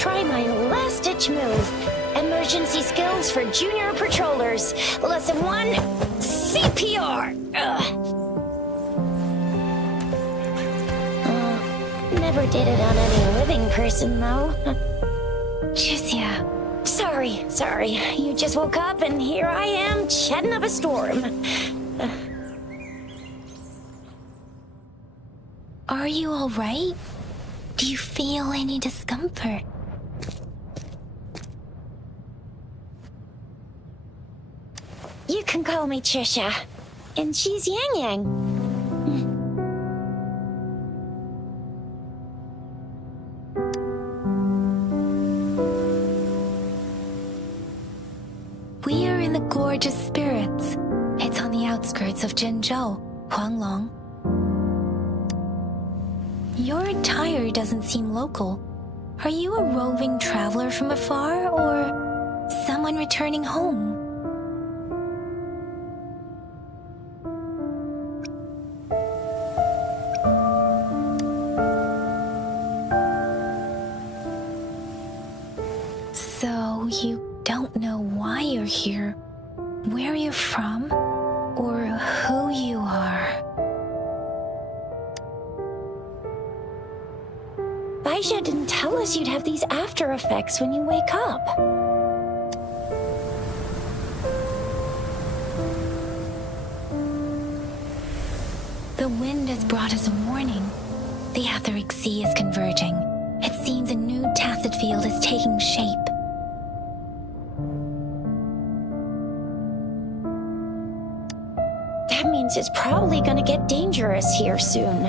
try my last-ditch move. Emergency skills for junior patrollers. Lesson 1, CPR. Never did it on any living person, though. Juicia. Sorry. You just woke up, and here I am, chatting up a storm. Are you all right? Do you feel any discomfort? You can call me Trisha, and she's Yang Yang. We are in the Gorgeous Spirits. It's on the outskirts of Zhenzhou, Huanglong. Your attire doesn't seem local. Are you a roving traveler from afar, or someone returning home? So you don't know why you're here, where you're from, or who you are. Baisha didn't tell us you'd have these after effects when you wake up. The wind has brought us a warning. The Etheric Sea is converging. It seems a new tacit field is taking shape. That means it's probably gonna get dangerous here soon.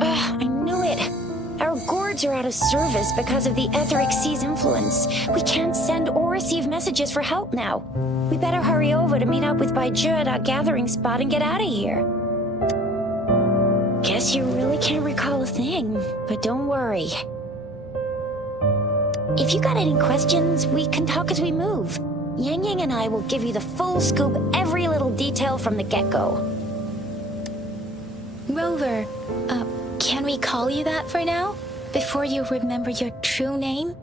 I knew it. Our gourds are out of service because of the Etheric Sea's influence. We can't send or receive messages for help now. We better hurry over to meet up with Baiju at our gathering spot and get out of here. Guess you really can't recall a thing, but don't worry. If you got any questions, we can talk as we move. Yang Yang and I will give you the full scoop, every little detail from the get-go. Rover, can we call you that for now? Before you remember your true name?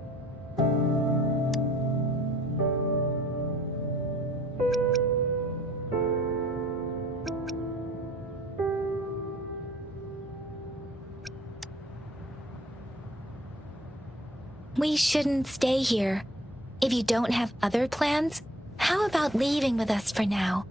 We shouldn't stay here. If you don't have other plans, how about leaving with us for now?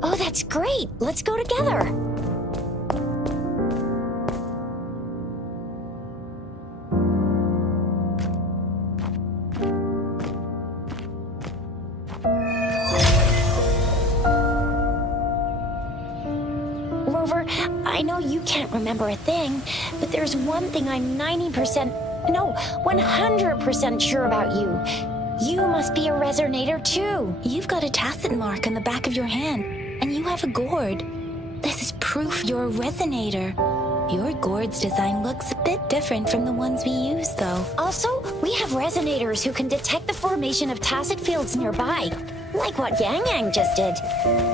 Oh, that's great! Let's go together! Rover, I know you can't remember a thing, but there's one thing I'm 100% sure about you. You must be a resonator too. You've got a tacit mark on the back of your hand, and you have a gourd. This is proof you're a resonator. Your gourd's design looks a bit different from the ones we use, though. Also, we have resonators who can detect the formation of tacit fields nearby, like what Yang Yang just did.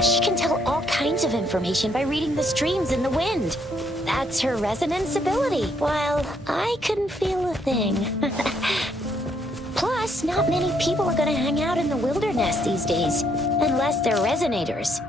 She can tell all kinds of information by reading the streams in the wind. That's her resonance ability, while I couldn't feel a thing. Plus, not many people are gonna hang out in the wilderness these days, unless they're resonators.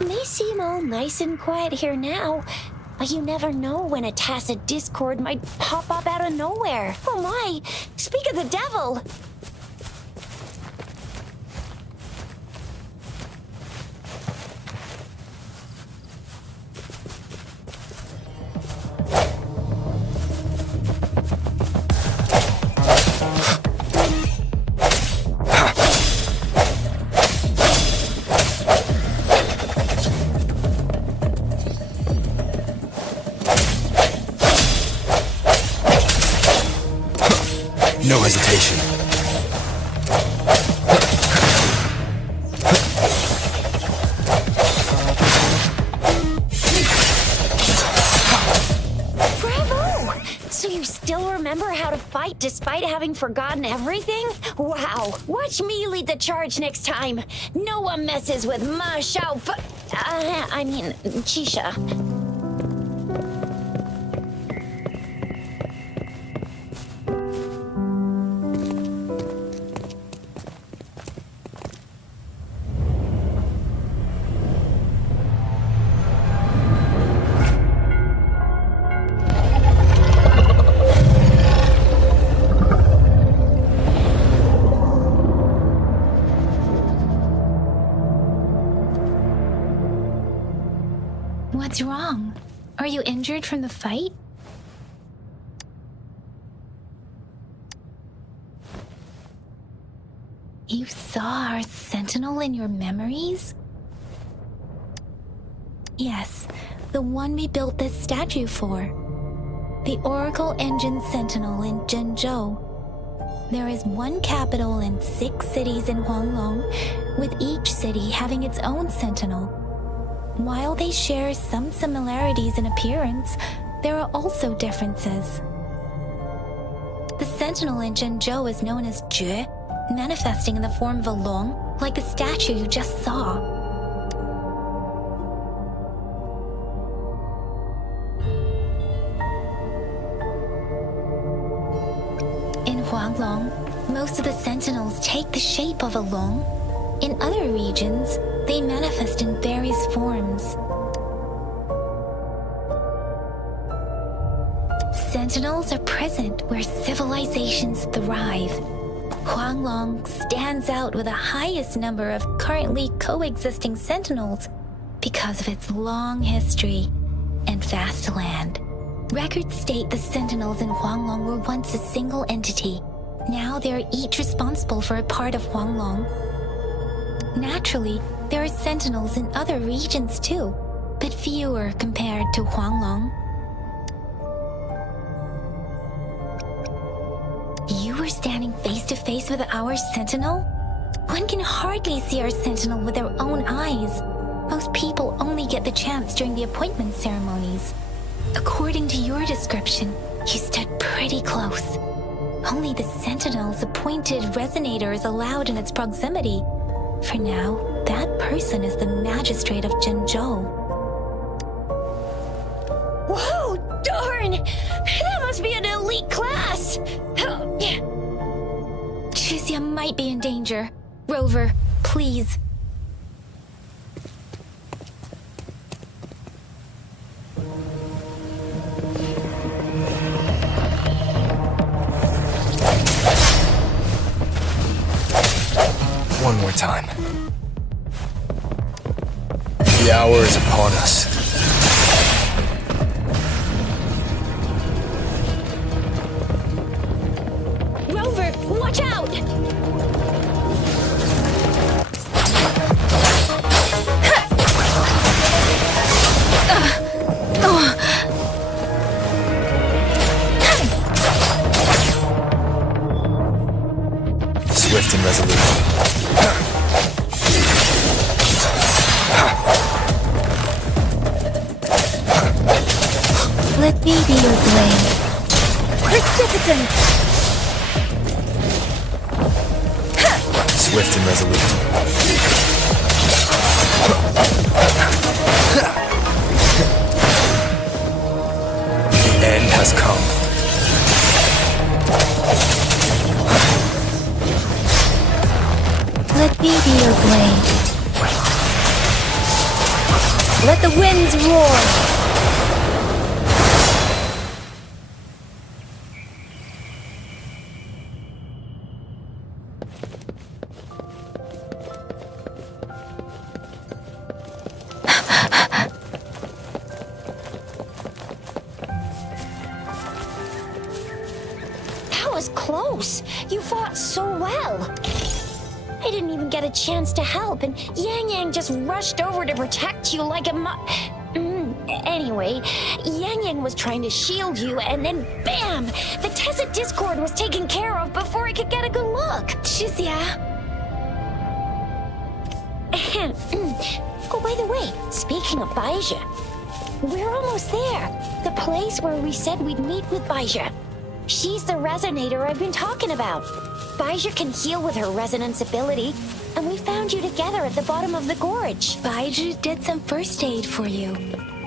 It may seem all nice and quiet here now, but you never know when a tacit discord might pop up out of nowhere. Oh my! Speak of the devil! No hesitation. Bravo! So you still remember how to fight despite having forgotten everything? Wow! Watch me lead the charge next time. No one messes with Ma Shao Chisha. What's wrong? Are you injured from the fight? You saw our sentinel in your memories? Yes, the one we built this statue for. The Oracle Engine Sentinel in Zhenzhou. There is one capital and 6 cities in Huanglong, with each city having its own sentinel. While they share some similarities in appearance, there are also differences. The sentinel in Zhenzhou is known as Jue, manifesting in the form of a long, like the statue you just saw. In Huanglong, most of the sentinels take the shape of a long. In other regions, they manifest in various forms. Sentinels are present where civilizations thrive. Huanglong stands out with the highest number of currently coexisting sentinels because of its long history and vast land. Records state the sentinels in Huanglong were once a single entity. Now they are each responsible for a part of Huanglong. Naturally, there are sentinels in other regions too, but fewer compared to Huanglong. You were standing face to face with our sentinel? One can hardly see our sentinel with their own eyes. Most people only get the chance during the appointment ceremonies. According to your description, you stood pretty close. Only the sentinel's appointed resonator is allowed in its proximity. For now, that person is the magistrate of Zhenzhou. Whoa, darn! That must be an elite class! Chizia might be in danger. Rover, please. One more time. The hour is upon us. Rover, watch out! Swift and resolute. Let me be your blade. Precipitant! Swift and resolute. The end has come. Let me be your blade. Let the winds roar! That was close. You fought so well. I didn't even get a chance to help, and Yang Yang just rushed over to protect you like a Anyway, Yang Yang was trying to shield you, and then BAM! The Tessa Discord was taken care of before I could get a good look. Shizia. Oh, by the way, speaking of Baija, we're almost there. The place where we said we'd meet with Baija. She's the resonator I've been talking about. Baija can heal with her resonance ability, and we found you together at the bottom of the gorge. Baiju did some first aid for you.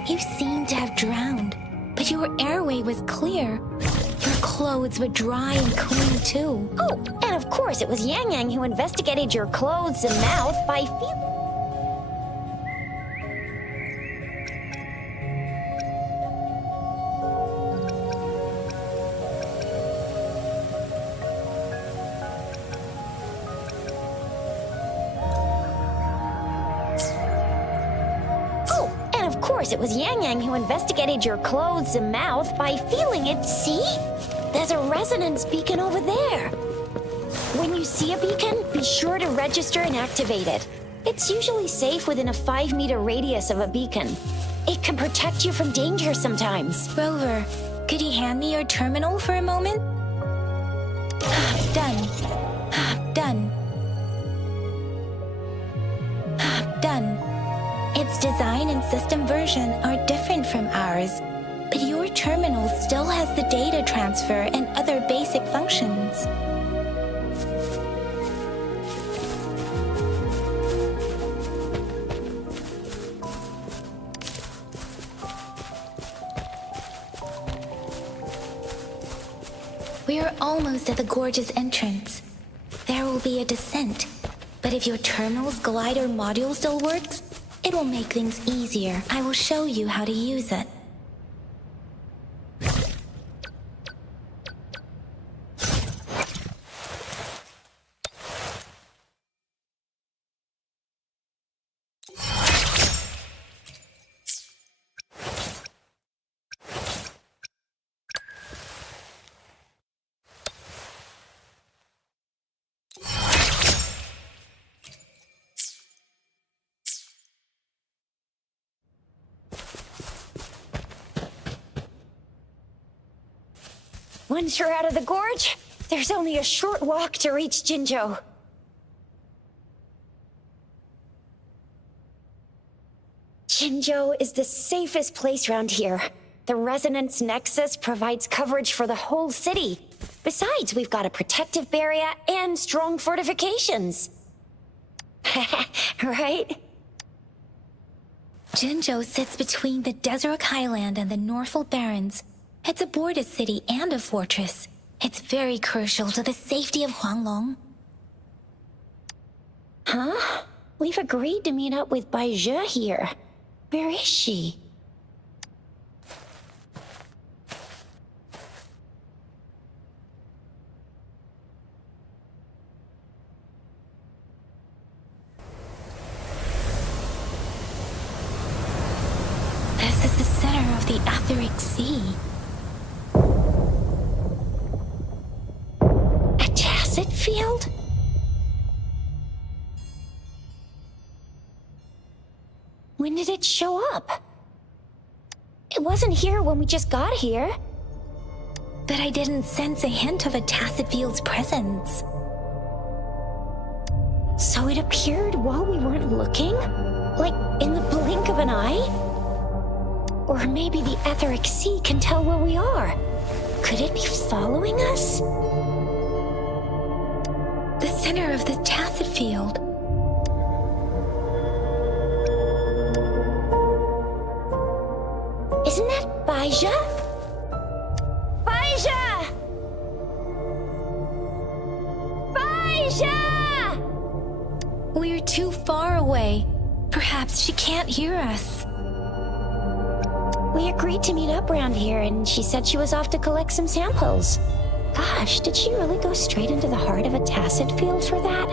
You seemed to have drowned, but your airway was clear. Your clothes were dry and clean too. Oh, and of course it was Yang Yang who investigated your clothes and mouth by It was Yang Yang who investigated your clothes and mouth by feeling it. See? There's a resonance beacon over there. When you see a beacon, be sure to register and activate it. It's usually safe within a 5-meter radius of a beacon. It can protect you from danger sometimes. Rover, could you hand me your terminal for a moment? Done. Done. Done. Its design and system version are different from ours, but your terminal still has the data transfer and other basic functions. We are almost at the gorge's entrance. There will be a descent, but if your terminal's glider module still works, it will make things easier. I will show you how to use it. Once you're out of the gorge, there's only a short walk to reach Jinzhou. Jinzhou is the safest place around here. The Resonance Nexus provides coverage for the whole city. Besides, we've got a protective barrier and strong fortifications. Right? Jinzhou sits between the Desert Highland and the Northful Barrens. It's a border city and a fortress. It's very crucial to the safety of Huanglong. Huh? We've agreed to meet up with Baija here. Where is she? This is the center of the Etheric Sea. Field? When did it show up? It wasn't here when we just got here. But I didn't sense a hint of a tacit field's presence. So it appeared while we weren't looking? Like in the blink of an eye? Or maybe the Etheric Sea can tell where we are. Could it be following us? The center of the tacit field. Isn't that Baija? Baija! Baija! We're too far away. Perhaps she can't hear us. We agreed to meet up around here, and she said she was off to collect some samples. Gosh, did she really go straight into the heart of a tacet field for that?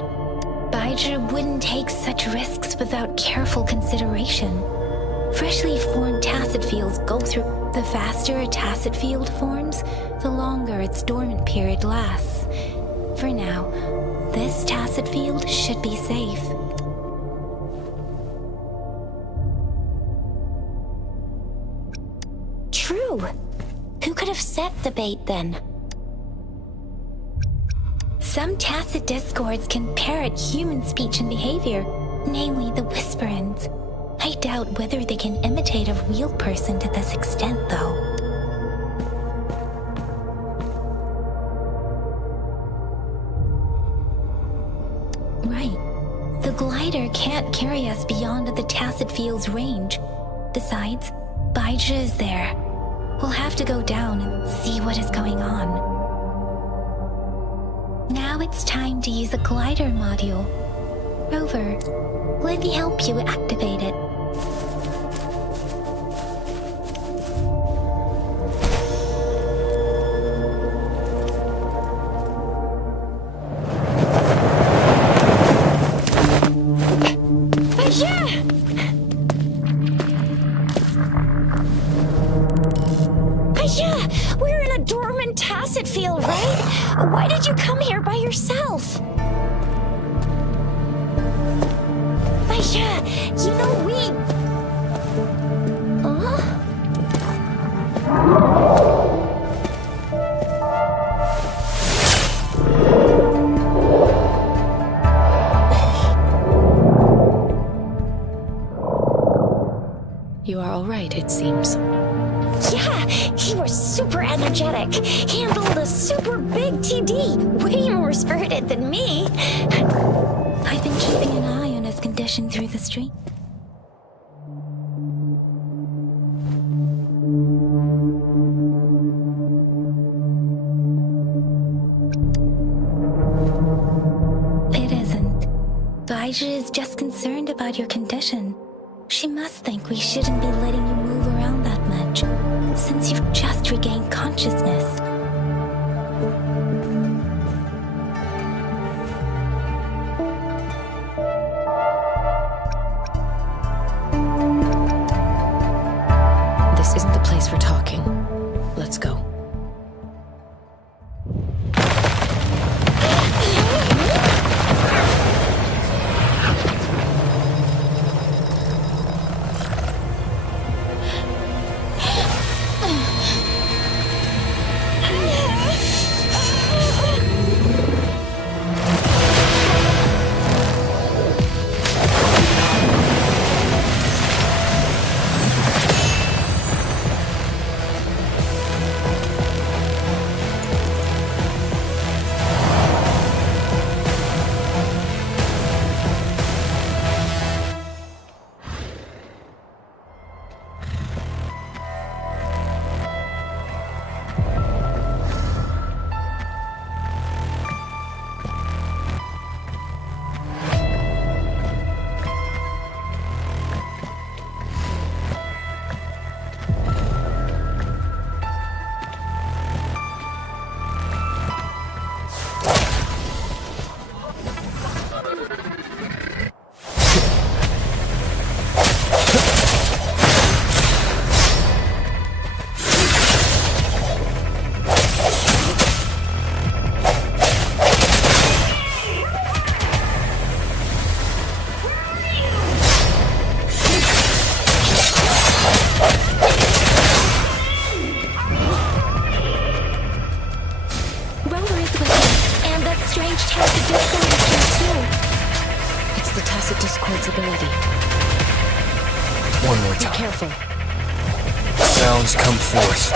Baizhi wouldn't take such risks without careful consideration. Freshly formed tacet fields go through. The faster a tacet field forms, the longer its dormant period lasts. For now, this tacet field should be safe. True. Who could have set the bait then? Some tacit discords can parrot human speech and behavior, namely the whisperings. I doubt whether they can imitate a real person to this extent, though. Right. The glider can't carry us beyond the tacit field's range. Besides, Baizhi is there. We'll have to go down and see what is going on. Now it's time to use the glider module. Rover, let me help you activate it. We're in a dormant tacet field, right? Why did you come here by yourself? Aisha, you know we... You are all right, it seems. Yeah, he was super energetic. Handled a super big TD. Way more spirited than me. I've been keeping an eye on his condition through the stream. It isn't. Baizhi is just concerned about your condition. She must think we shouldn't be letting you move around that much, since you've just regained consciousness. This isn't the place for talking. Let's go. One more time. Be careful. Sounds come forth.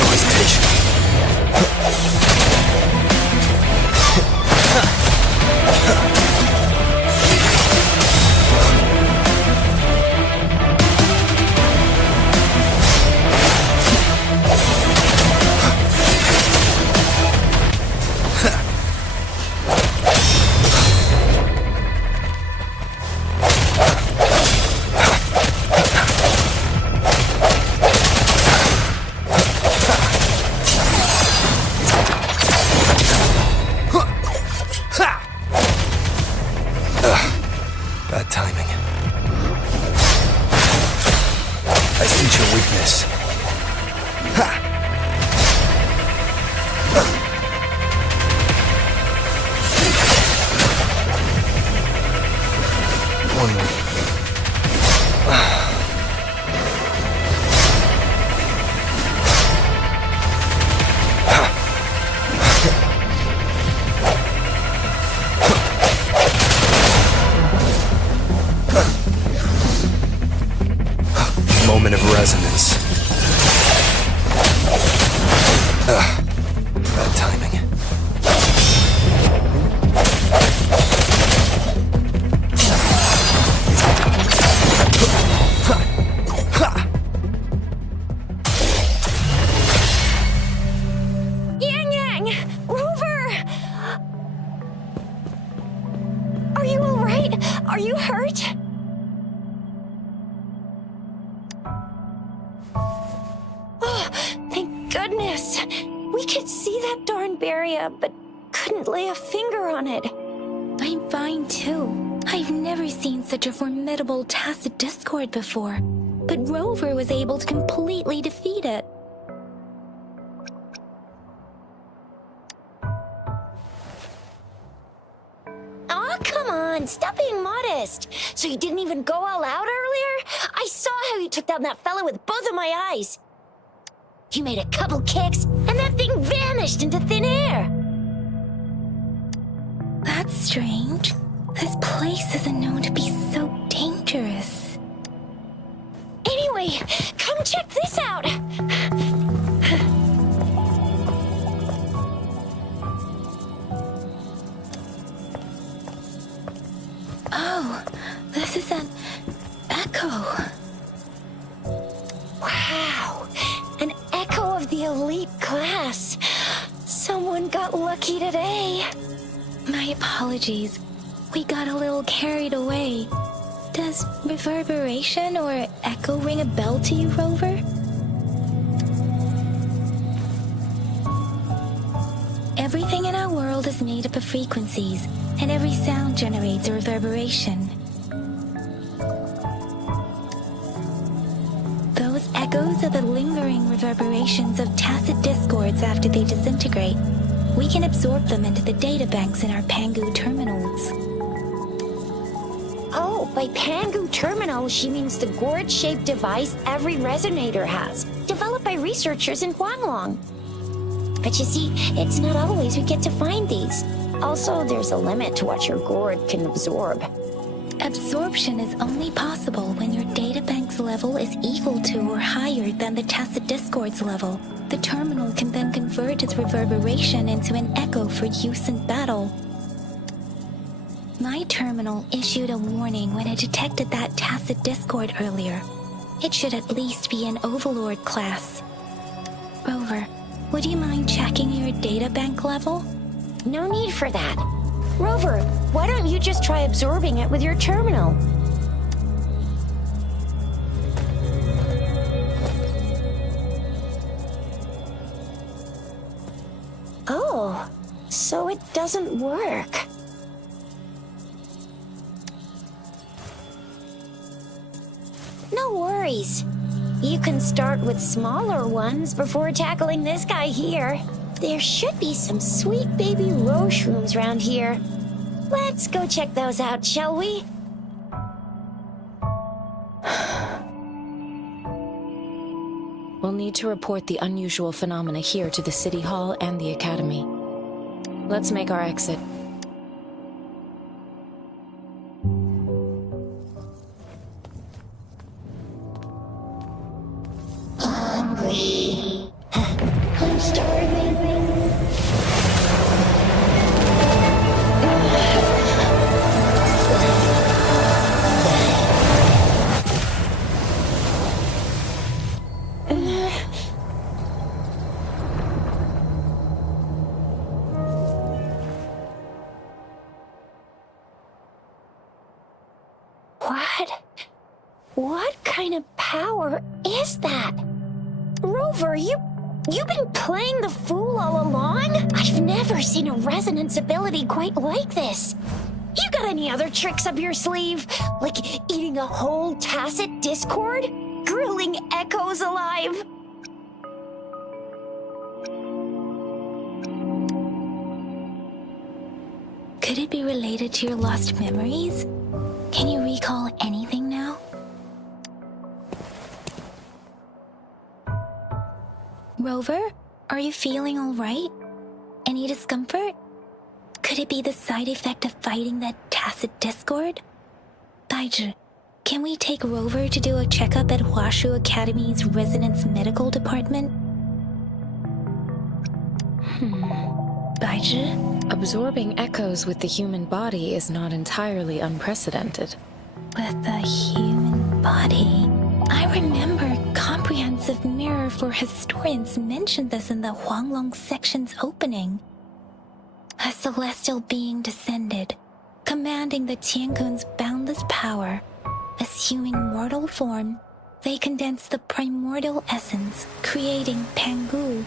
No hesitation. Bad timing. I sense your weakness. One more. Moment of resonance. Bad timing. Yang! Rover! Are you alright? Are you hurt? Thank goodness. We could see that darn barrier, but couldn't lay a finger on it. I'm fine too. I've never seen such a formidable tacit discord before, but Rover was able to completely defeat it. Aw, come on, stop being modest. So you didn't even go all out earlier? I saw how you took down that fella with both of my eyes. You made a couple kicks, and that thing vanished into thin air. That's strange. This place isn't known to be so dangerous. Anyway, come check this out. Oh, this is an echo. Wow, an echo of the elite class. Someone got lucky today. My apologies. We got a little carried away. Does reverberation or echo ring a bell to you, Rover? Everything in our world is made up of frequencies, and every sound generates a reverberation. Those echoes are the lingering reverberations of tacit discords after they disintegrate. We can absorb them into the databanks in our Pangu terminals. Oh, by Pangu Terminal, she means the gourd-shaped device every resonator has, developed by researchers in Huanglong. But you see, it's not always we get to find these. Also, there's a limit to what your gourd can absorb. Absorption is only possible when your databank's level is equal to or higher than the tacit discord's level. The terminal can then convert its reverberation into an echo for use in battle. My terminal issued a warning when it detected that tacit discord earlier. It should at least be an Overlord class. Rover, would you mind checking your databank level? No need for that. Rover, why don't you just try absorbing it with your terminal? Oh, so it doesn't work. No worries. You can start with smaller ones before tackling this guy here. There should be some sweet baby rose shrooms around here. Let's go check those out, shall we? We'll need to report the unusual phenomena here to the City Hall and the Academy. Let's make our exit. Hungry. kind of power is that? Rover, you've been playing the fool all along? I've never seen a resonance ability quite like this. You got any other tricks up your sleeve? Like eating a whole tacit discord? Grilling echoes alive? Could it be related to your lost memories? Can you recall anything now? Rover, are you feeling all right? Any discomfort? Could it be the side effect of fighting that tacit discord? Baiju, can we take Rover to do a checkup at Hwashu Academy's Resonance Medical Department? Baiju? Absorbing echoes with the human body is not entirely unprecedented. With the human body? I remember Comprehensive Mirror for Historians mentioned this in the Huanglong section's opening. A celestial being descended, commanding the Tiankun's boundless power. Assuming mortal form, they condensed the primordial essence, creating Pangu.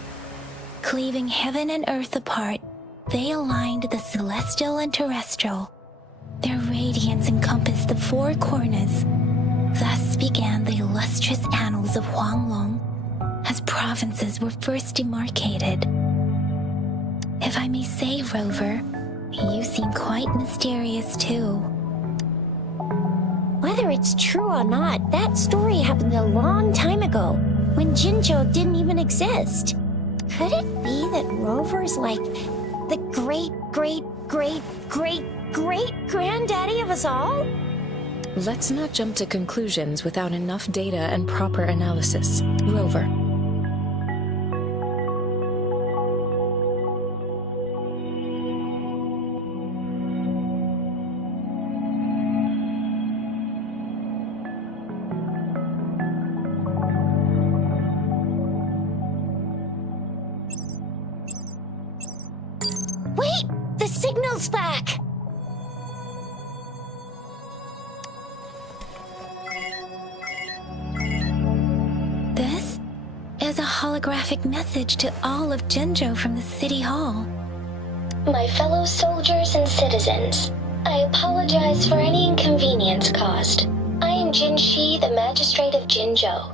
Cleaving heaven and earth apart, they aligned the celestial and terrestrial. Their radiance encompassed the four corners. Thus began the illustrious annals of Huanglong, as provinces were first demarcated. If I may say, Rover, you seem quite mysterious too. Whether it's true or not, that story happened a long time ago, when Jinzhou didn't even exist. Could it be that Rover's like the great-great-great-great-great-granddaddy of us all? Let's not jump to conclusions without enough data and proper analysis. Rover. Wait! The signal's back! This is a holographic message to all of Jinzhou from the City Hall. My fellow soldiers and citizens, I apologize for any inconvenience caused. I am Jin Shi, the Magistrate of Jinzhou.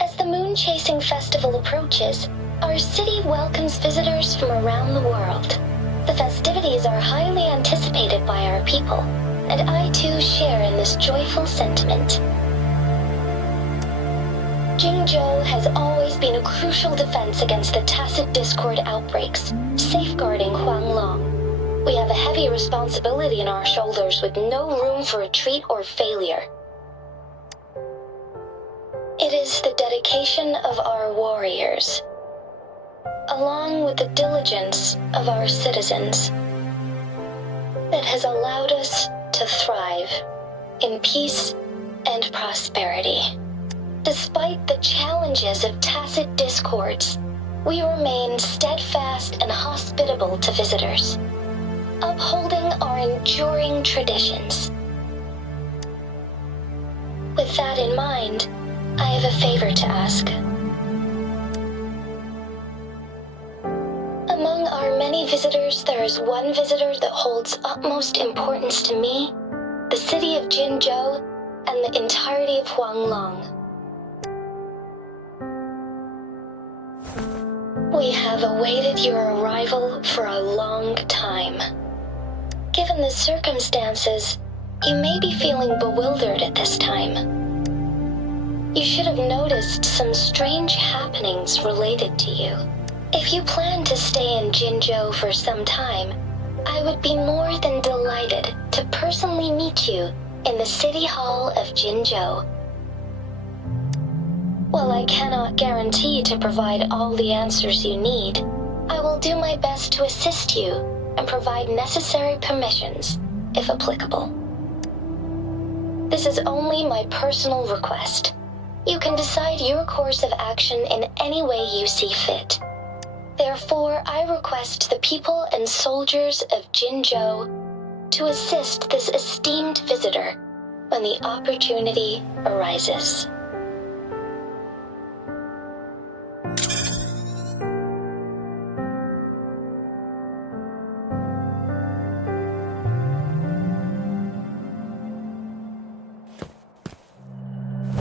As the Moon-Chasing Festival approaches, our city welcomes visitors from around the world. The festivities are highly anticipated by our people, and I too share in this joyful sentiment. Jinzhou has always been a crucial defense against the tacit discord outbreaks, safeguarding Huanglong. We have a heavy responsibility on our shoulders with no room for retreat or failure. It is the dedication of our warriors, along with the diligence of our citizens, that has allowed us to thrive in peace and prosperity. Despite the challenges of tacit discords, we remain steadfast and hospitable to visitors, upholding our enduring traditions. With that in mind, I have a favor to ask. Among our many visitors, there is one visitor that holds utmost importance to me, the city of Jinzhou, and the entirety of Huanglong. We have awaited your arrival for a long time. Given the circumstances, you may be feeling bewildered at this time. You should have noticed some strange happenings related to you. If you plan to stay in Jinzhou for some time, I would be more than delighted to personally meet you in the City Hall of Jinzhou. While I cannot guarantee to provide all the answers you need, I will do my best to assist you and provide necessary permissions, if applicable. This is only my personal request. You can decide your course of action in any way you see fit. Therefore, I request the people and soldiers of Jinzhou to assist this esteemed visitor when the opportunity arises.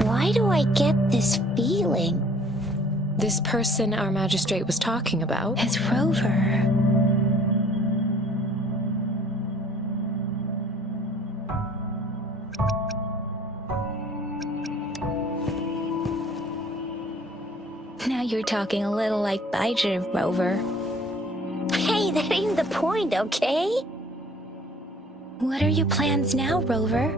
Why do I get this feeling? This person our magistrate was talking about? As Rover. Now you're talking a little like Baiju, Rover. Hey, that ain't the point, okay? What are your plans now, Rover?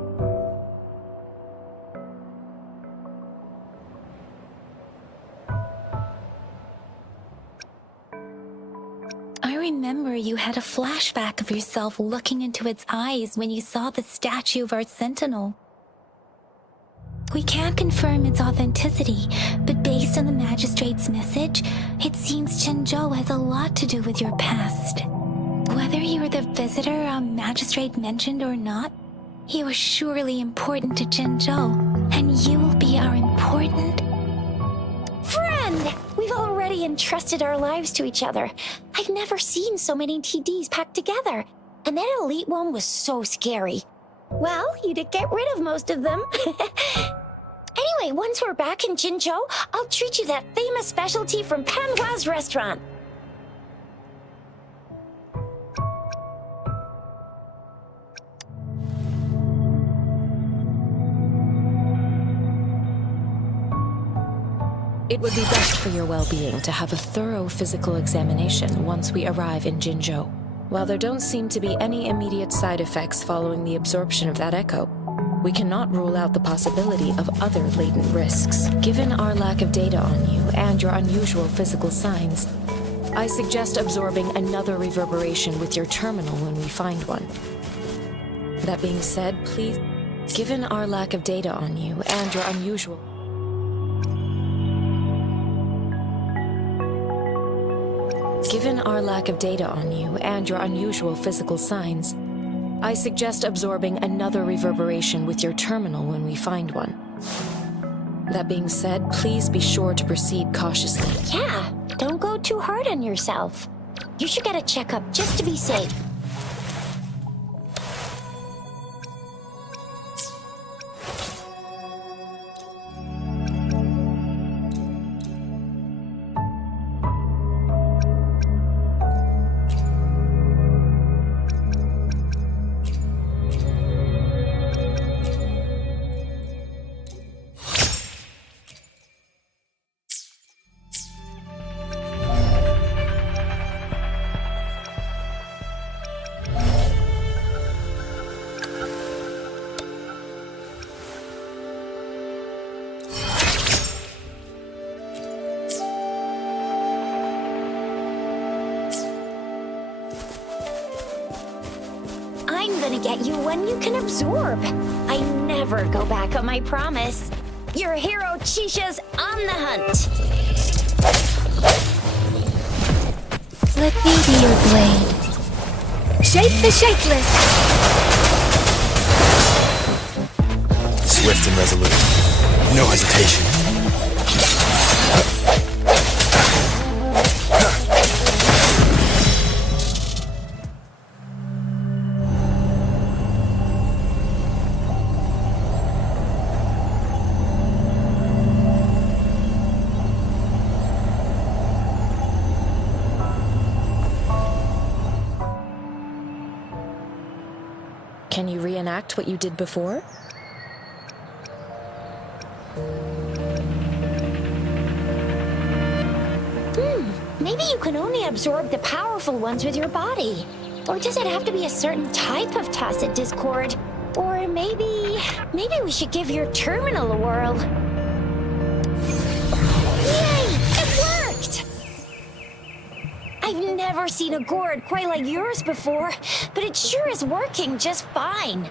I remember you had a flashback of yourself looking into its eyes when you saw the statue of our sentinel. We can't confirm its authenticity, but based on the magistrate's message, it seems Jinzhou has a lot to do with your past. Whether you were the visitor our magistrate mentioned or not, you are surely important to Jinzhou, and you will be our important Friend! We've already entrusted our lives to each other. I've never seen so many TDs packed together. And that elite one was so scary. Well, you did get rid of most of them. Anyway, once we're back in Jinzhou, I'll treat you that famous specialty from Panhua's restaurant. It would be best for your well-being to have a thorough physical examination once we arrive in Jinzhou. While there don't seem to be any immediate side effects following the absorption of that echo, we cannot rule out the possibility of other latent risks. Given our lack of data on you and your unusual physical signs, I suggest absorbing another reverberation with your terminal when we find one. That being said, please, given our lack of data on you and your unusual... Given our lack of data on you and your unusual physical signs, I suggest absorbing another reverberation with your terminal when we find one. That being said, please be sure to proceed cautiously. Yeah, don't go too hard on yourself. You should get a checkup just to be safe. I'm gonna get you one you can absorb. I never go back on my promise. Your hero Chisha's on the hunt. Let me be your blade. Shape the shapeless! Swift and resolute. No hesitation. Can you reenact what you did before? Maybe you can only absorb the powerful ones with your body. Or does it have to be a certain type of tacit discord? Or maybe we should give your terminal a whirl. Yay! It worked! I've never seen a gourd quite like yours before, but it sure is working just fine.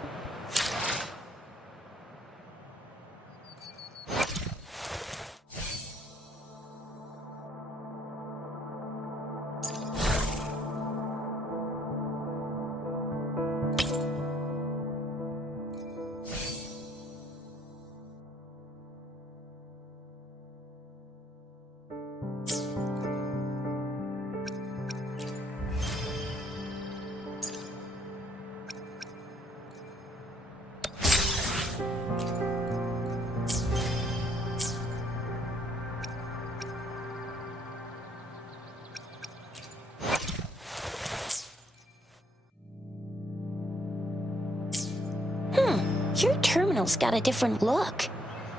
Your terminal's got a different look,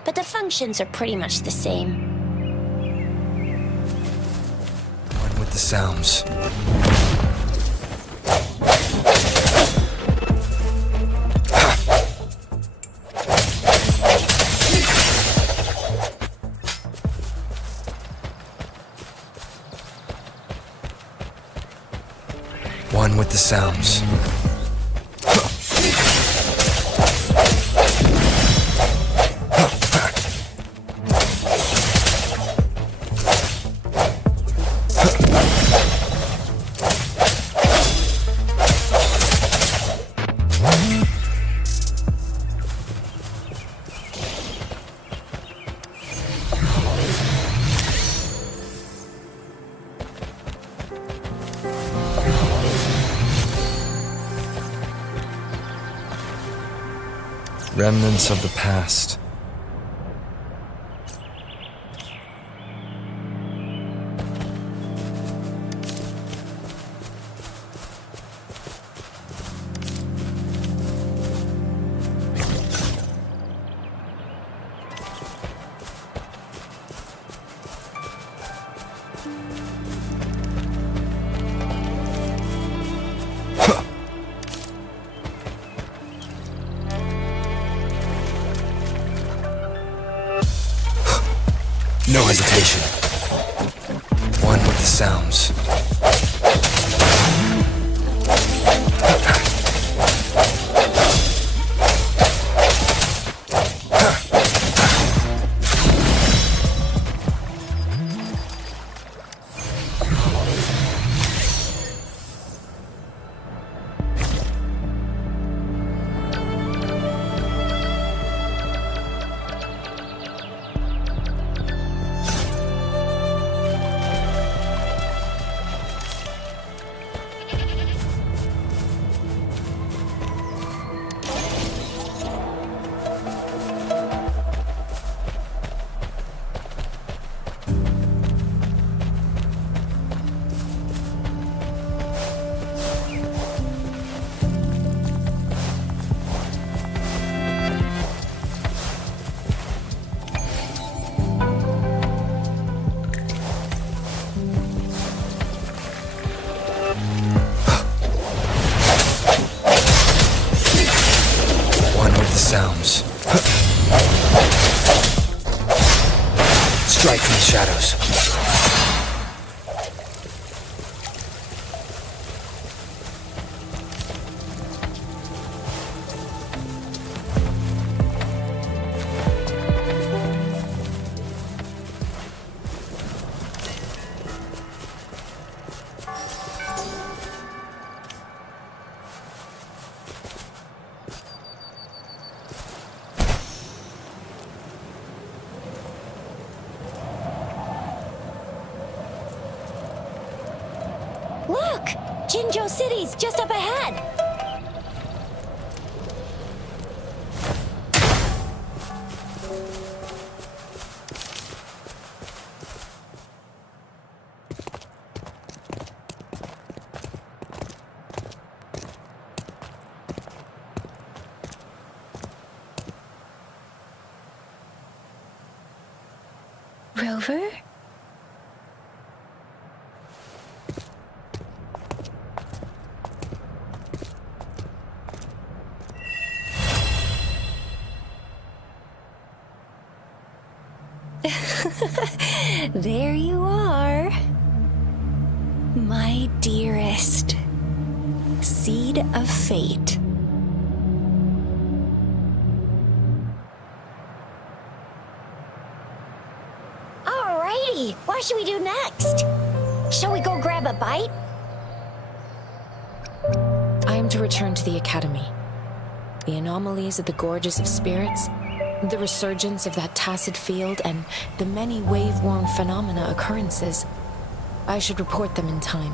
but the functions are pretty much the same. One with the sounds. One with the sounds. Remnants of the past. No hesitation. One with the sounds. Sounds. Strike from the shadows. Look! Jinzhou City's just up ahead! Rover? There you are. My dearest. Seed of fate. Alrighty, what should we do next? Shall we go grab a bite? I am to return to the Academy. The anomalies of the Gorges of Spirits, the resurgence of that tacit field, and the many wave-worn phenomena occurrences. I should report them in time.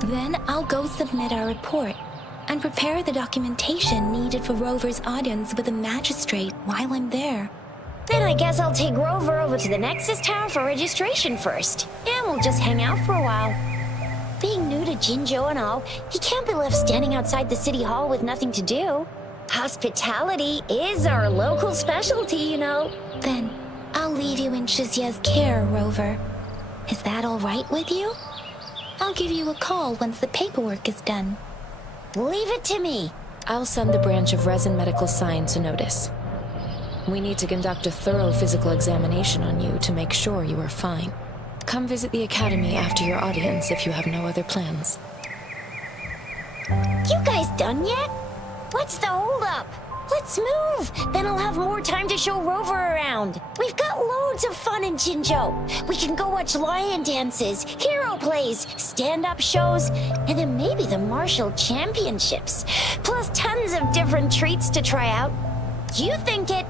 Then I'll go submit our report and prepare the documentation needed for Rover's audience with the magistrate while I'm there. Then I guess I'll take Rover over to the Nexus Tower for registration first, and we'll just hang out for a while. Being new to Jinzhou and all, he can't be left standing outside the city hall with nothing to do. Hospitality is our local specialty, you know. Then I'll leave you in Shizia's care, Rover. Is that all right with you? I'll give you a call once the paperwork is done. Leave it to me. I'll send the branch of Resin Medical Science a notice. We need to conduct a thorough physical examination on you to make sure you are fine. Come visit the academy after your audience if you have no other plans. You guys done yet? What's the holdup? Let's move! Then I'll have more time to show Rover around. We've got loads of fun in Jinzhou. We can go watch lion dances, hero plays, stand-up shows, and then maybe the martial championships. Plus tons of different treats to try out. You think it?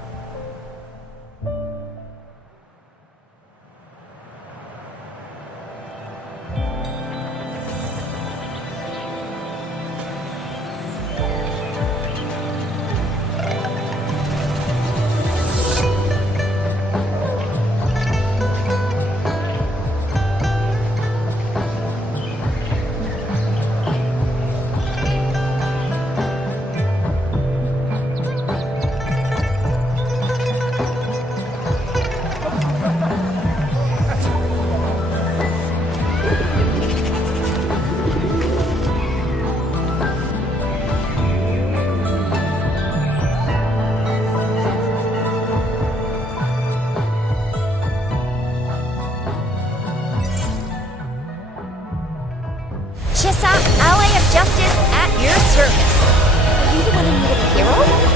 Ally of Justice at your service. Are you the one in need of a hero?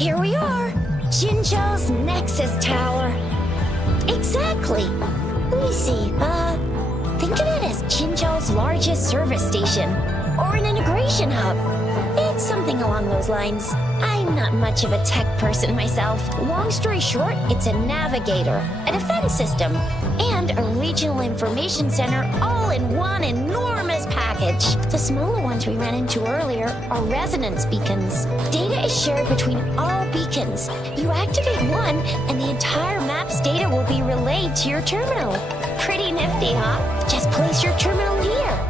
Here we are, Jinzhou's Nexus Tower. Exactly. Let me see, think of it as Jinzhou's largest service station, or an integration hub. It's something along those lines. I'm not much of a tech person myself. Long story short, it's a navigator, a defense system, and a regional information center all in one enormous package. The smaller ones we ran into earlier are resonance beacons. Data is shared between all beacons. You activate one, and the entire map's data will be relayed to your terminal. Pretty nifty, huh? Just place your terminal here.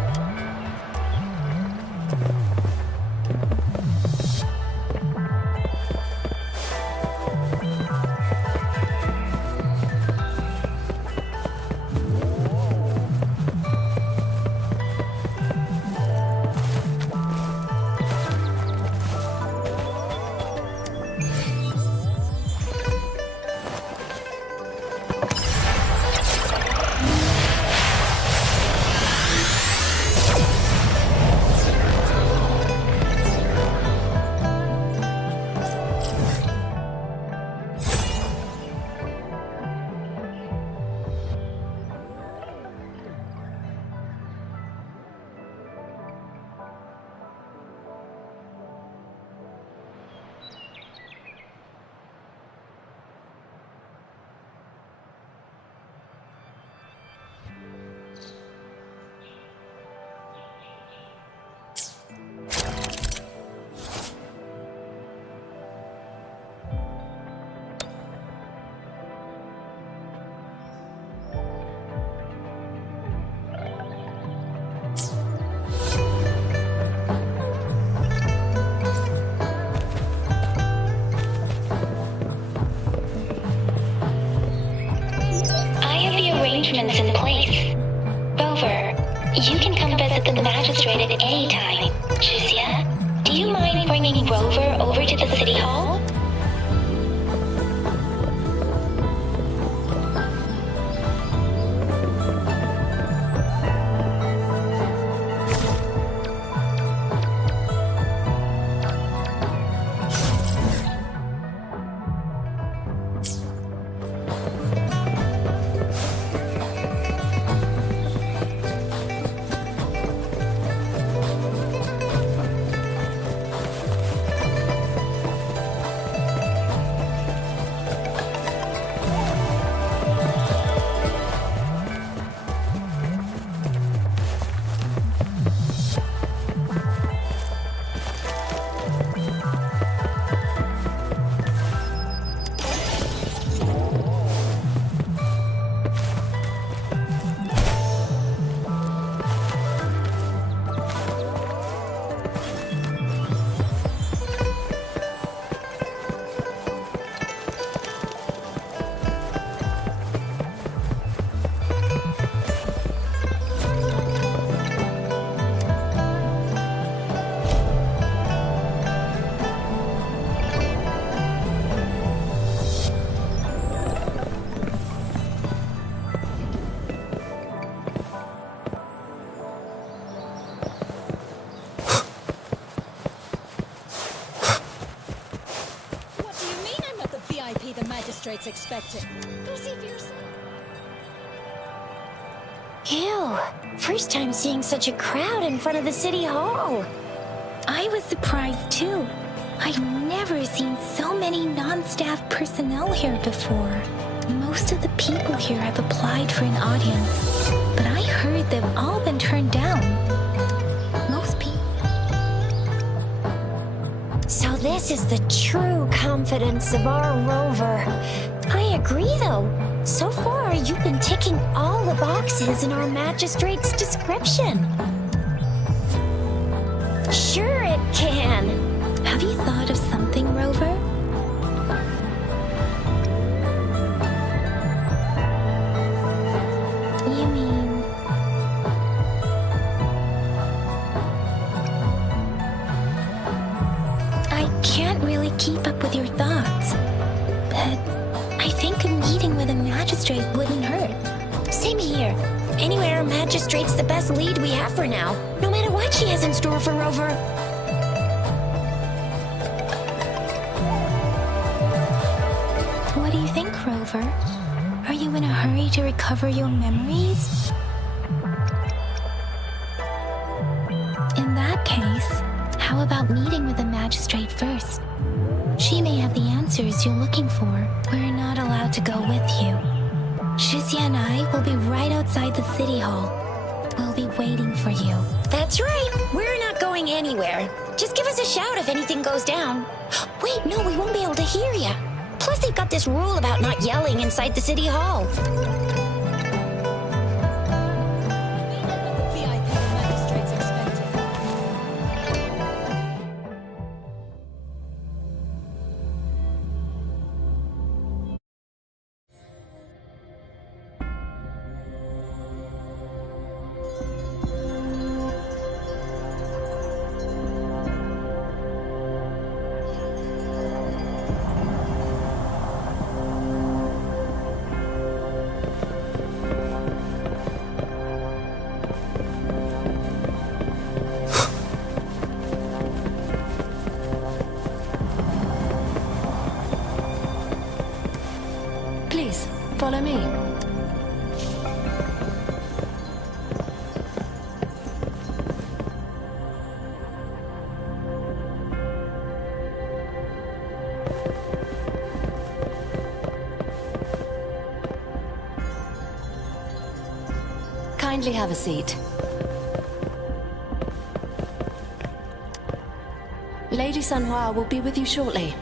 Arrangements in place. Rover, you can come visit the magistrate at any time. Juzia, do you mind bringing Rover over to the city hall? Magistrates expecting. Go see for yourself. Ew, first time seeing such a crowd in front of the city hall. I was surprised too. I've never seen so many non-staff personnel here before. Most of the people here have applied for an audience, but I heard they've all been turned down. Most people. So this is the true confidence of our Rover. I agree though. So far, you've been ticking all the boxes in our magistrate's description. Sure it can. Have you thought of something, Rover? You mean... I can't really keep up with your thoughts, but I think a meeting with a magistrate wouldn't hurt. Same here. Anywhere a magistrate's the best lead we have for now, no matter what she has in store for Rover. over? Are you in a hurry to recover your memories? In that case, how about meeting with the magistrate first? She may have the answers you're looking for. We're not allowed to go with you. Shizia and I will be right outside the city hall. We'll be waiting for you. That's right. We're not going anywhere. Just give us a shout if anything goes down. Wait, no, we won't be able to hear ya. Plus, they've got this rule about not yelling inside the city hall. VIP magistrates expected. Please, follow me. Kindly have a seat. Lady Sanhua will be with you shortly.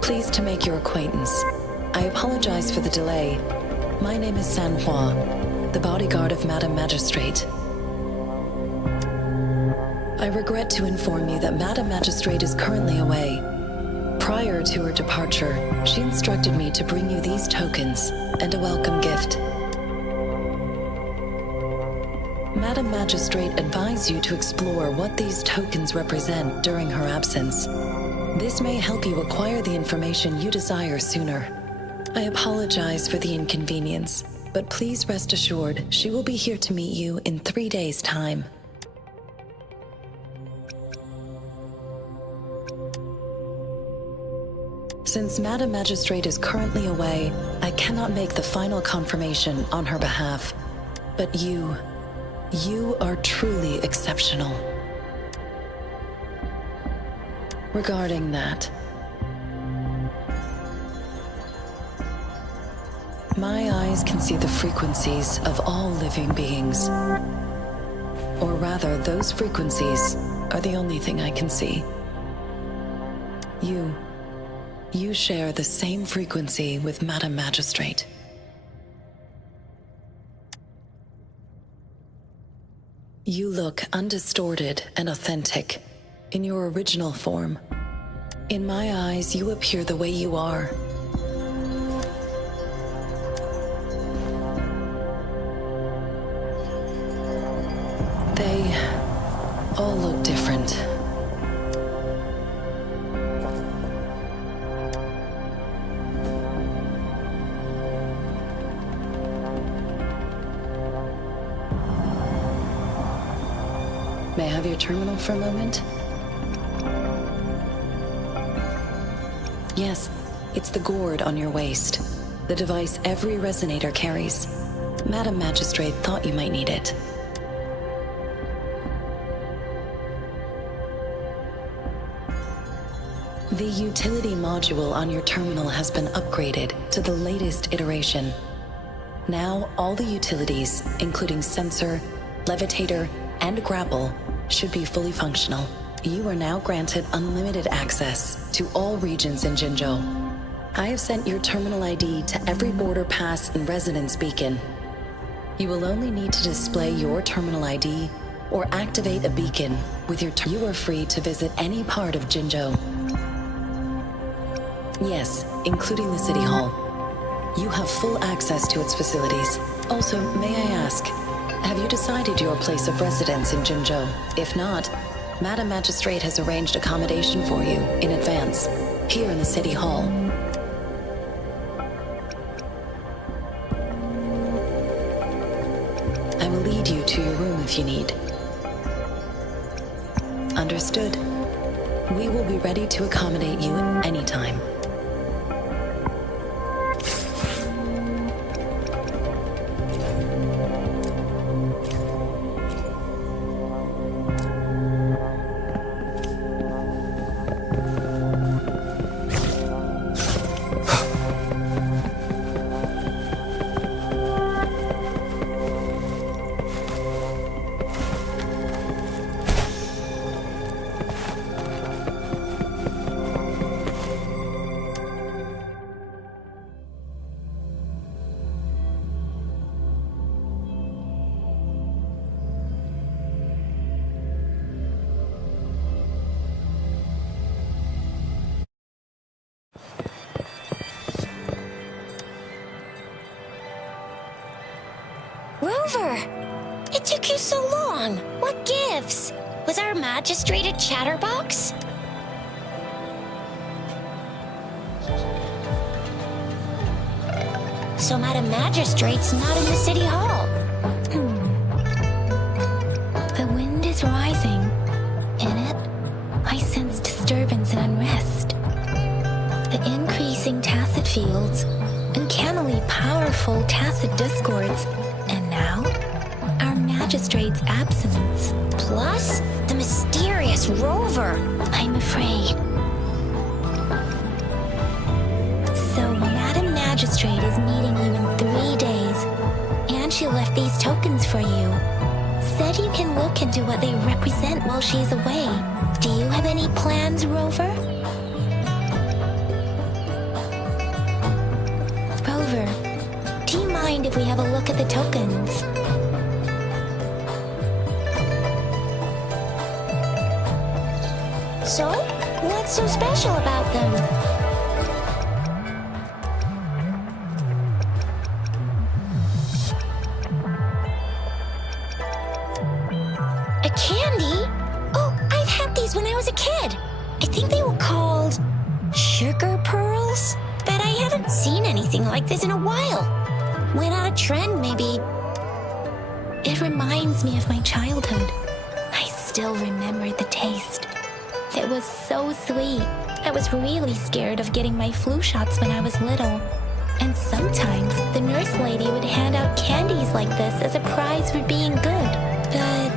Pleased to make your acquaintance. I apologize for the delay. My name is Sanhua, the bodyguard of Madam Magistrate. I regret to inform you that Madam Magistrate is currently away. Prior to her departure, she instructed me to bring you these tokens and a welcome gift. Madam Magistrate advised you to explore what these tokens represent during her absence. This may help you acquire the information you desire sooner. I apologize for the inconvenience, but please rest assured she will be here to meet you in 3 days' time. Since Madam Magistrate is currently away, I cannot make the final confirmation on her behalf. But you are truly exceptional. Regarding that, my eyes can see the frequencies of all living beings. Or rather, those frequencies are the only thing I can see. You share the same frequency with Madam Magistrate. You look undistorted and authentic in your original form. In my eyes, you appear the way you are. They all look different. May I have your terminal for a moment? Yes, it's the gourd on your waist, the device every resonator carries. Madam Magistrate thought you might need it. The utility module on your terminal has been upgraded to the latest iteration. Now, all the utilities, including sensor, levitator, and grapple, should be fully functional. You are now granted unlimited access to all regions in Jinzhou. I have sent your terminal ID to every border pass and residence beacon. You will only need to display your terminal ID or activate a beacon with your You are free to visit any part of Jinzhou. Yes, including the City Hall. You have full access to its facilities. Also, may I ask, have you decided your place of residence in Jinzhou? If not, Madam Magistrate has arranged accommodation for you in advance, here in the City Hall. I will lead you to your room if you need. Understood. We will be ready to accommodate you anytime. Rover! It took you so long! What gives? Was our magistrate a chatterbox? So Madam Magistrate's not in the City Hall. The wind is rising. In it, I sense disturbance and unrest. The increasing tacit fields, uncannily powerful tacit discords, and now, our magistrate's absence. Plus, the mysterious Rover. I'm afraid. So, Madam Magistrate is meeting you in 3 days, and she left these tokens for you. Said you can look into what they represent while she's away. Do you have any plans, Rover? Rover, do you mind if we have a look at the tokens? So, what's so special about them? A candy? Oh, I've had these when I was a kid. I think they were called sugar pearls, but I haven't seen anything like this in a while. Went out of trend, maybe. It reminds me of my childhood. I still remember the taste. It was so sweet. I was really scared of getting my flu shots when I was little. And sometimes the nurse lady would hand out candies like this as a prize for being good. But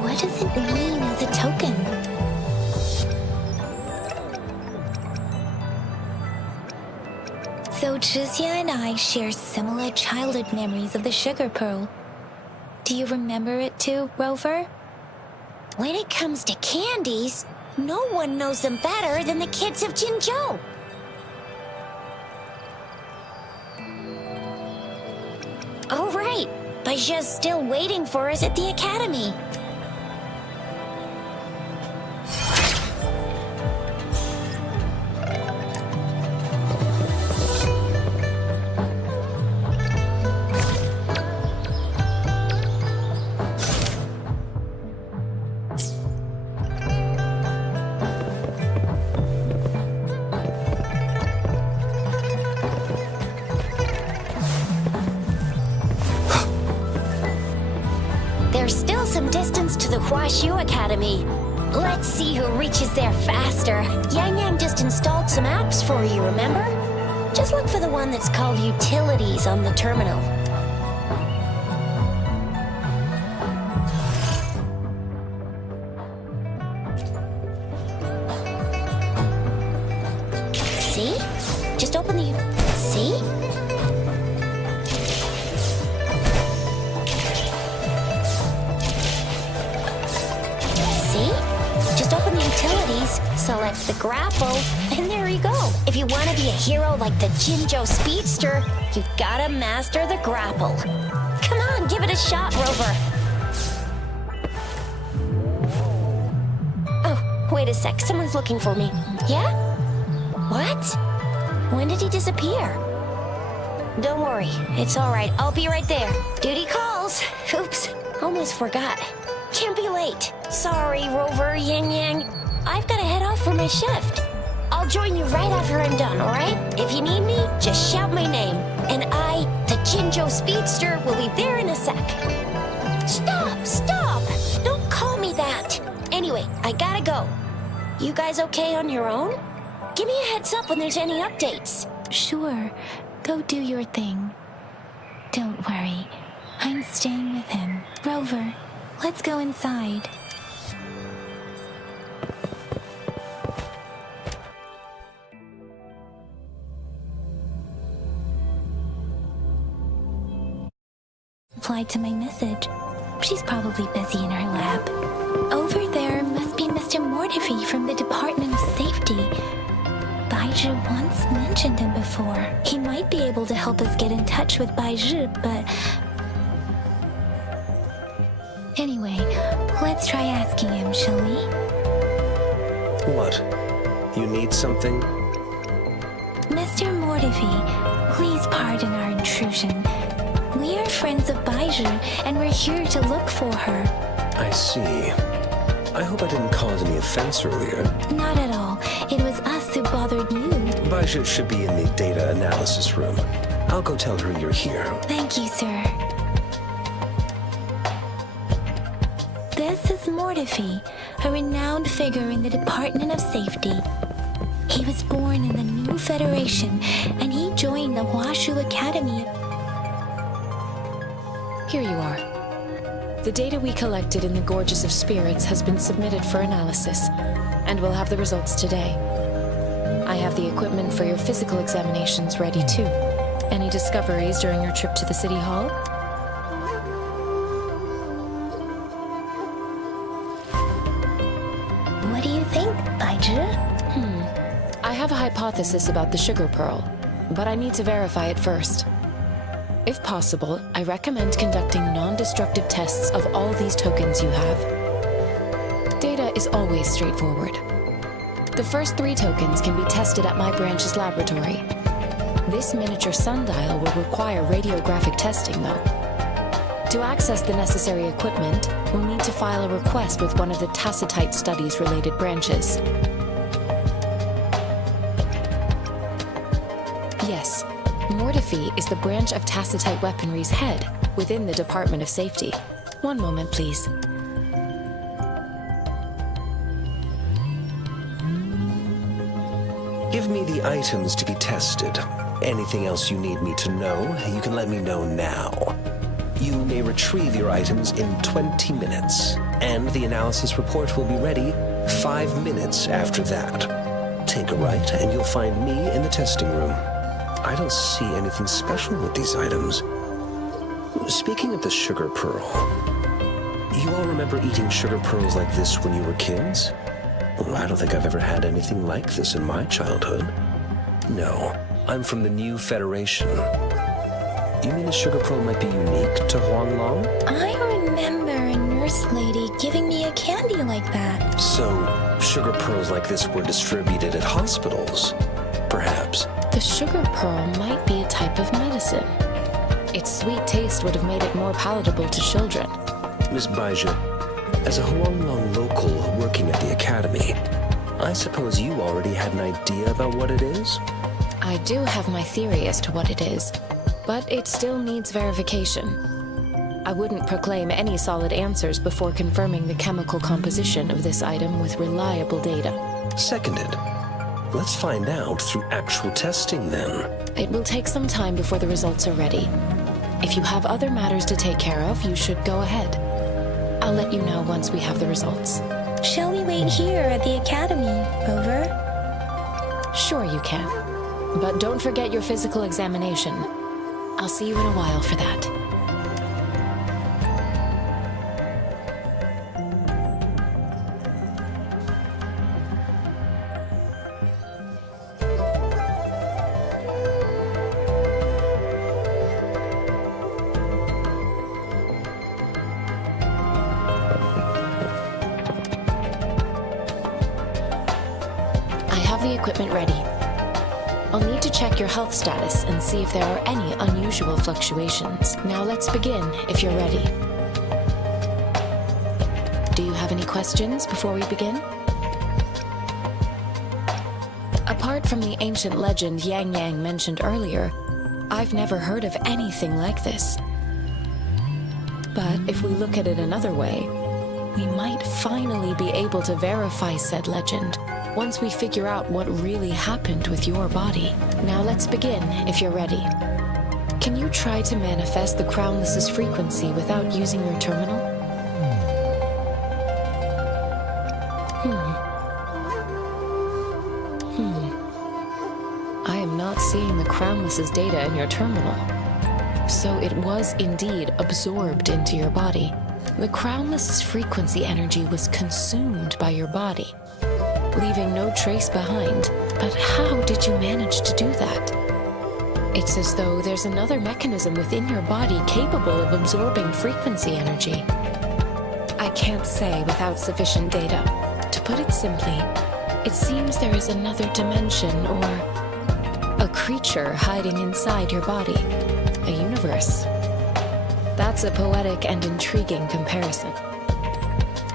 what does it mean as a token? So Zhizia and I share similar childhood memories of the sugar pearl. Do you remember it too, Rover? When it comes to candies, no one knows them better than the kids of Jinzhou. Oh, right. Baja's still waiting for us at the academy. There's still some distance to the Huaxu Academy. Let's see who reaches there faster. Yang Yang just installed some apps for you, remember? Just look for the one that's called Utilities on the terminal. See? Just open the... See? the grapple, and there you go. If you want to be a hero like the Jinzhou Speedster, you gotta master the grapple. Come on, give it a shot, Rover. Oh, wait a sec. Someone's looking for me. Yeah? What? When did he disappear? Don't worry. It's all right. I'll be right there. Duty calls. Oops. Almost forgot. Can't be late. Sorry, Rover, Yang Yang. I've got to head off for my shift. I'll join you right after I'm done, all right? If you need me, just shout my name. And I, the Jinzhou Speedster, will be there in a sec. Stop! Stop! Don't call me that. Anyway, I gotta go. You guys okay on your own? Give me a heads up when there's any updates. Sure, go do your thing. Don't worry, I'm staying with him. Rover, let's go inside. Replied to my message. She's probably busy in her lab. Over there must be Mr. Mortifi from the Department of Safety. Baizhi once mentioned him before. He might be able to help us get in touch with Baizhi, but... Anyway, let's try asking him, shall we? What? You need something? Mr. Mortifi, please pardon our intrusion. We are friends of Baizhi, and we're here to look for her. I see. I hope I didn't cause any offense earlier. Not at all. It was us who bothered you. Baizhi should be in the data analysis room. I'll go tell her you're here. Thank you, sir. This is Mortifi, a renowned figure in the Department of Safety. He was born in the new Federation, and he joined the Washu Academy. Here you are. The data we collected in the Gorges of Spirits has been submitted for analysis, and we'll have the results today. I have the equipment for your physical examinations ready too. Any discoveries during your trip to the City Hall? What do you think, Baizhi? I have a hypothesis about the sugar pearl, but I need to verify it first. If possible, I recommend conducting non-destructive tests of all these tokens you have. Data is always straightforward. The first 3 tokens can be tested at my branch's laboratory. This miniature sundial will require radiographic testing, though. To access the necessary equipment, we'll need to file a request with one of the Tacitite Studies-related branches. Yes. Mortifi is the branch of Tacitite Weaponry's head within the Department of Safety. One moment, please. Give me the items to be tested. Anything else you need me to know, you can let me know now. You may retrieve your items in 20 minutes, and the analysis report will be ready 5 minutes after that. Take a right, and you'll find me in the testing room. I don't see anything special with these items. Speaking of the sugar pearl, you all remember eating sugar pearls like this when you were kids? Well, I don't think I've ever had anything like this in my childhood. No, I'm from the new Federation. You mean the sugar pearl might be unique to Huanglong? I remember a nurse lady giving me a candy like that. So, sugar pearls like this were distributed at hospitals, perhaps. The sugar pearl might be a type of medicine. Its sweet taste would have made it more palatable to children. Miss Baizhi, as a Huanglong local working at the academy, I suppose you already had an idea about what it is? I do have my theory as to what it is, but it still needs verification. I wouldn't proclaim any solid answers before confirming the chemical composition of this item with reliable data. Seconded. Let's find out through actual testing then. It will take some time before the results are ready. If you have other matters to take care of, you should go ahead. I'll let you know once we have the results. Shall we wait here at the academy, Rover? Sure you can. But don't forget your physical examination. I'll see you in a while for that. equipment ready. I'll need to check your health status and see if there are any unusual fluctuations. Now let's begin, if you're ready. Do you have any questions before we begin? Apart from the ancient legend Yang Yang mentioned earlier, I've never heard of anything like this. But if we look at it another way, we might finally be able to verify said legend once we figure out what really happened with your body. Now let's begin, if you're ready. Can you try to manifest the Crownless's frequency without using your terminal? I am not seeing the Crownless's data in your terminal. So it was indeed absorbed into your body. The Crownless's frequency energy was consumed by your body, leaving no trace behind. But how did you manage to do that? It's as though there's another mechanism within your body capable of absorbing frequency energy. I can't say without sufficient data. To put it simply, it seems there is another dimension or a creature hiding inside your body. A universe. That's a poetic and intriguing comparison.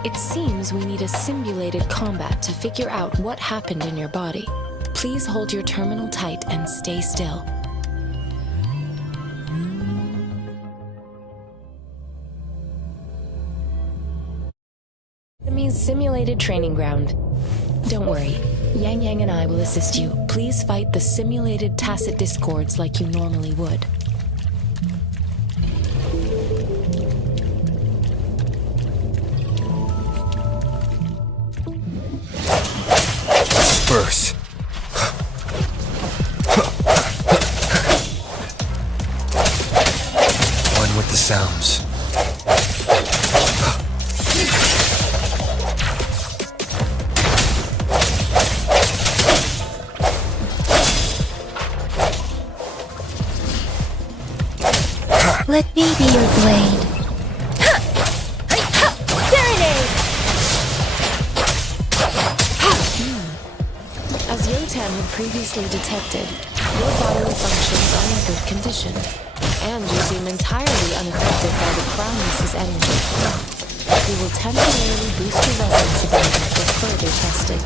It seems we need a simulated combat to figure out what happened in your body. Please hold your terminal tight and stay still. Enemy's simulated training ground. Don't worry, Yang Yang and I will assist you. Please fight the simulated tacit discords like you normally would. Birth. One with the sounds. Let me be your blade. Serenade! As Yotan had previously detected, your bodily functions are in good condition, and you seem entirely unaffected by the Crownless's energy. We will temporarily boost your resonance ability for further testing.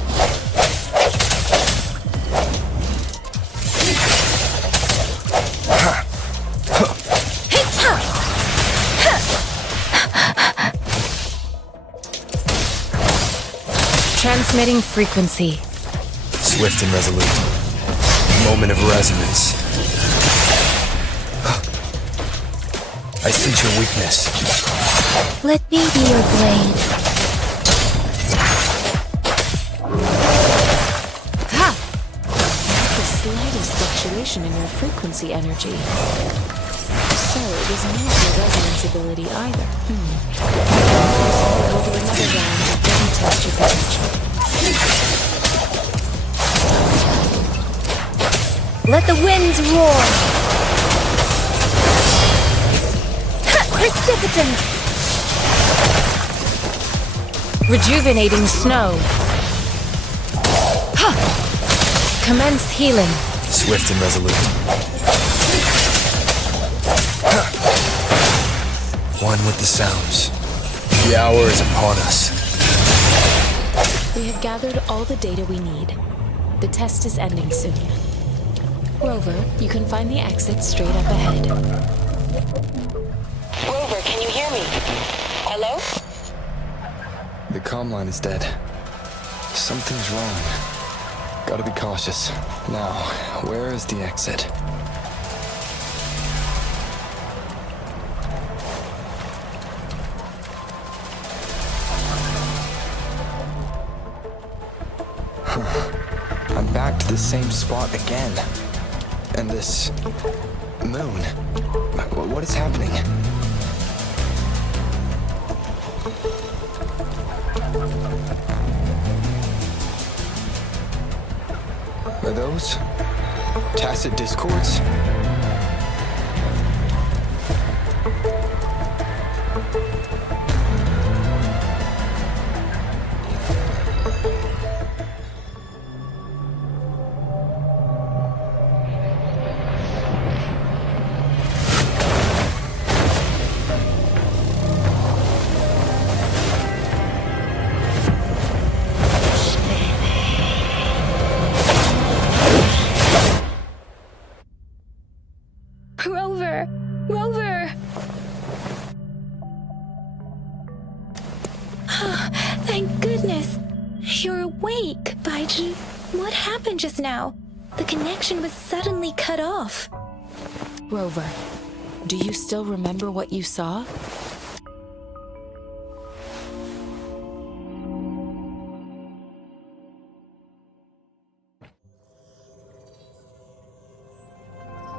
Transmitting frequency. Swift and resolute. Moment of resonance. I sense your weakness. Let me be your blade. The slightest fluctuation in your frequency energy. So it was not your resonance ability either. We'll do another round to fully test your potential. Let the winds roar. Precipitance. Rejuvenating snow. Commence healing. Swift and resolute. One with the sounds. The hour is upon us. We have gathered all the data we need. The test is ending soon. Rover, you can find the exit straight up ahead. Rover, can you hear me? Hello? The comm line is dead. Something's wrong. Gotta be cautious. Now, where is the exit? I'm back to the same spot again. And this moon. What is happening? Are those tacit discords? Rover! Rover! Thank goodness! You're awake, Baiji. What happened just now? The connection was suddenly cut off. Rover, do you still remember what you saw?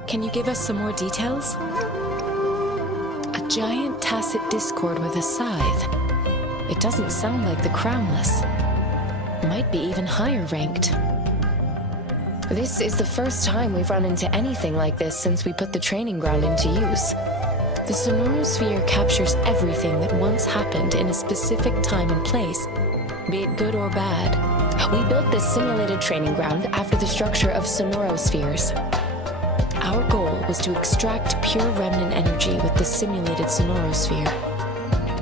Can you give us some more details? A giant tacit discord with a scythe. It doesn't sound like the Crownless. Might be even higher ranked. This is the first time we've run into anything like this since we put the training ground into use. The Sonorosphere captures everything that once happened in a specific time and place, be it good or bad. We built this simulated training ground after the structure of Sonorospheres. Our goal was to extract pure remnant energy with the simulated Sonorosphere.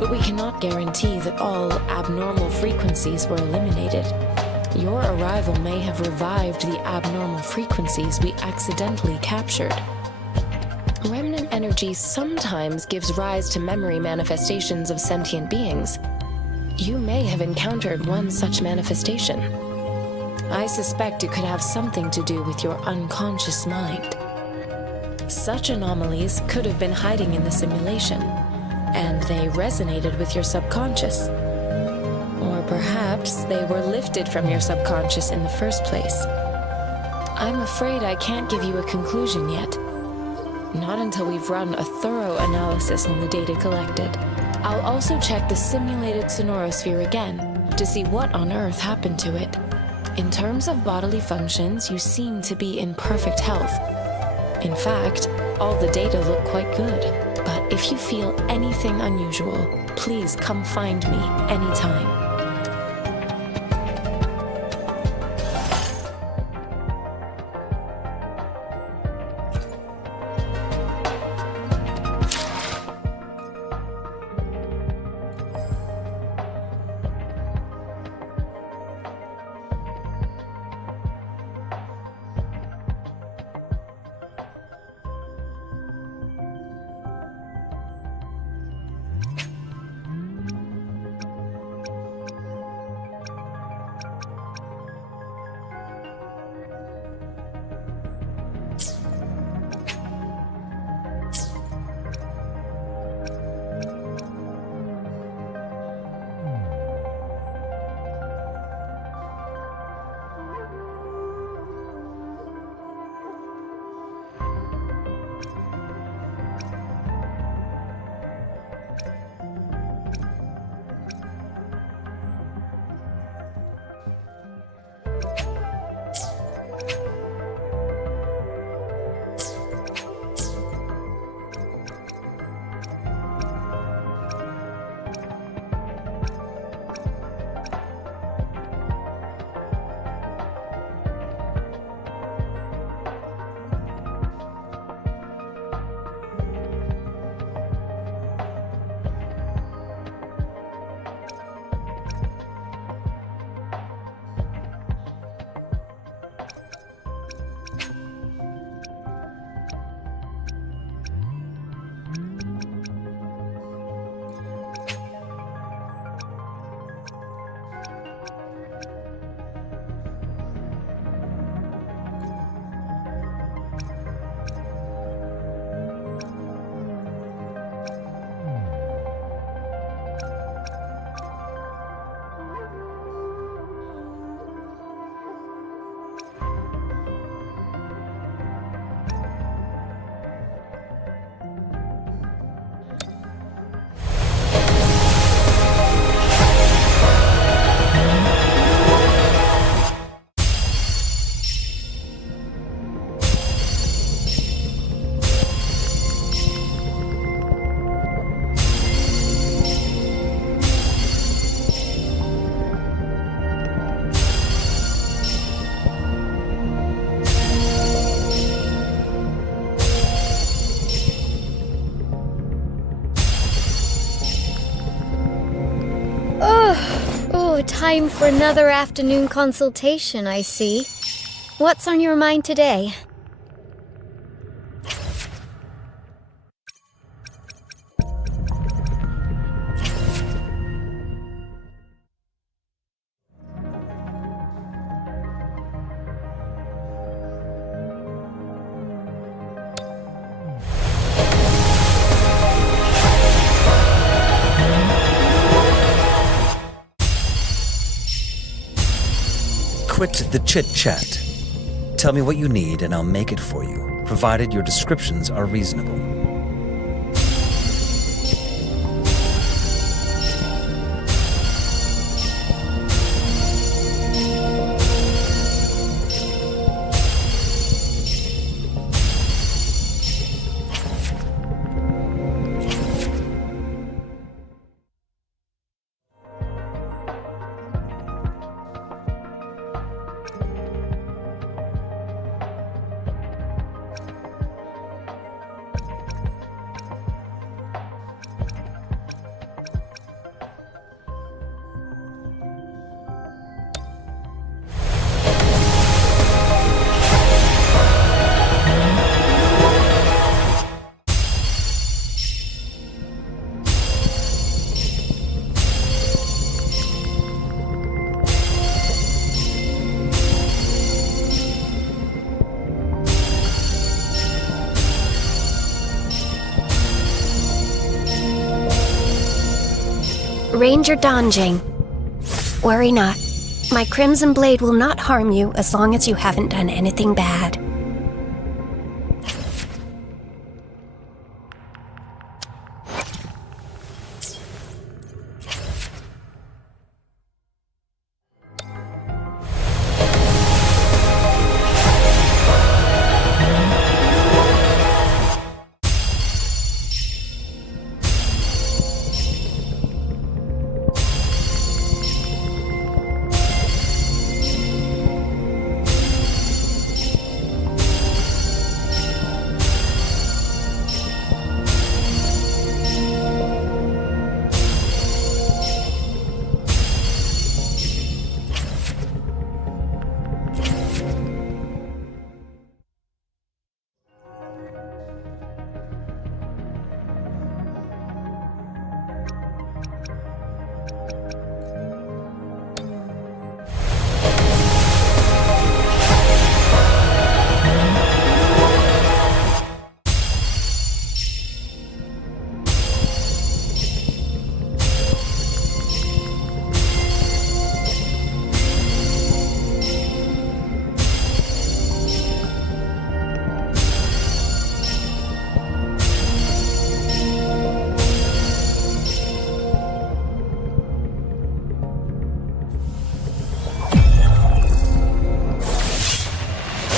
But we cannot guarantee that all abnormal frequencies were eliminated. Your arrival may have revived the abnormal frequencies we accidentally captured. Remnant energy sometimes gives rise to memory manifestations of sentient beings. You may have encountered one such manifestation. I suspect it could have something to do with your unconscious mind. Such anomalies could have been hiding in the simulation, and they resonated with your subconscious. Or perhaps they were lifted from your subconscious in the first place. I'm afraid I can't give you a conclusion yet. Not until we've run a thorough analysis on the data collected. I'll also check the simulated Sonorosphere again to see what on earth happened to it. In terms of bodily functions, you seem to be in perfect health. In fact, all the data look quite good. But if you feel anything unusual, please come find me anytime. Time for another afternoon consultation, I see. What's on your mind today? quit the chit-chat. Tell me what you need and I'll make it for you, provided your descriptions are reasonable. Ranger Donjing. Worry not. My Crimson Blade will not harm you as long as you haven't done anything bad.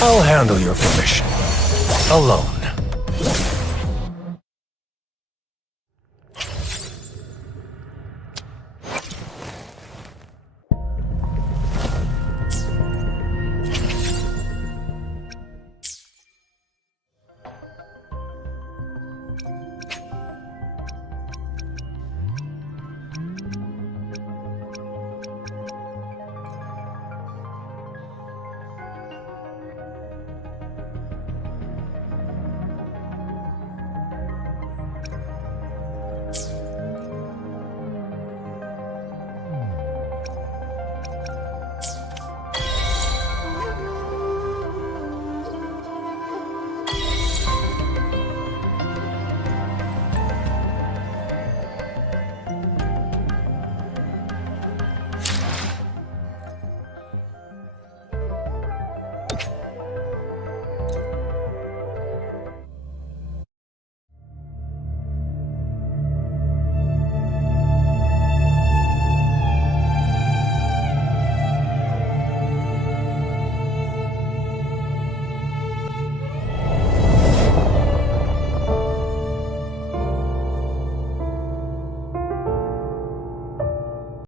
I'll handle your permission. Alone.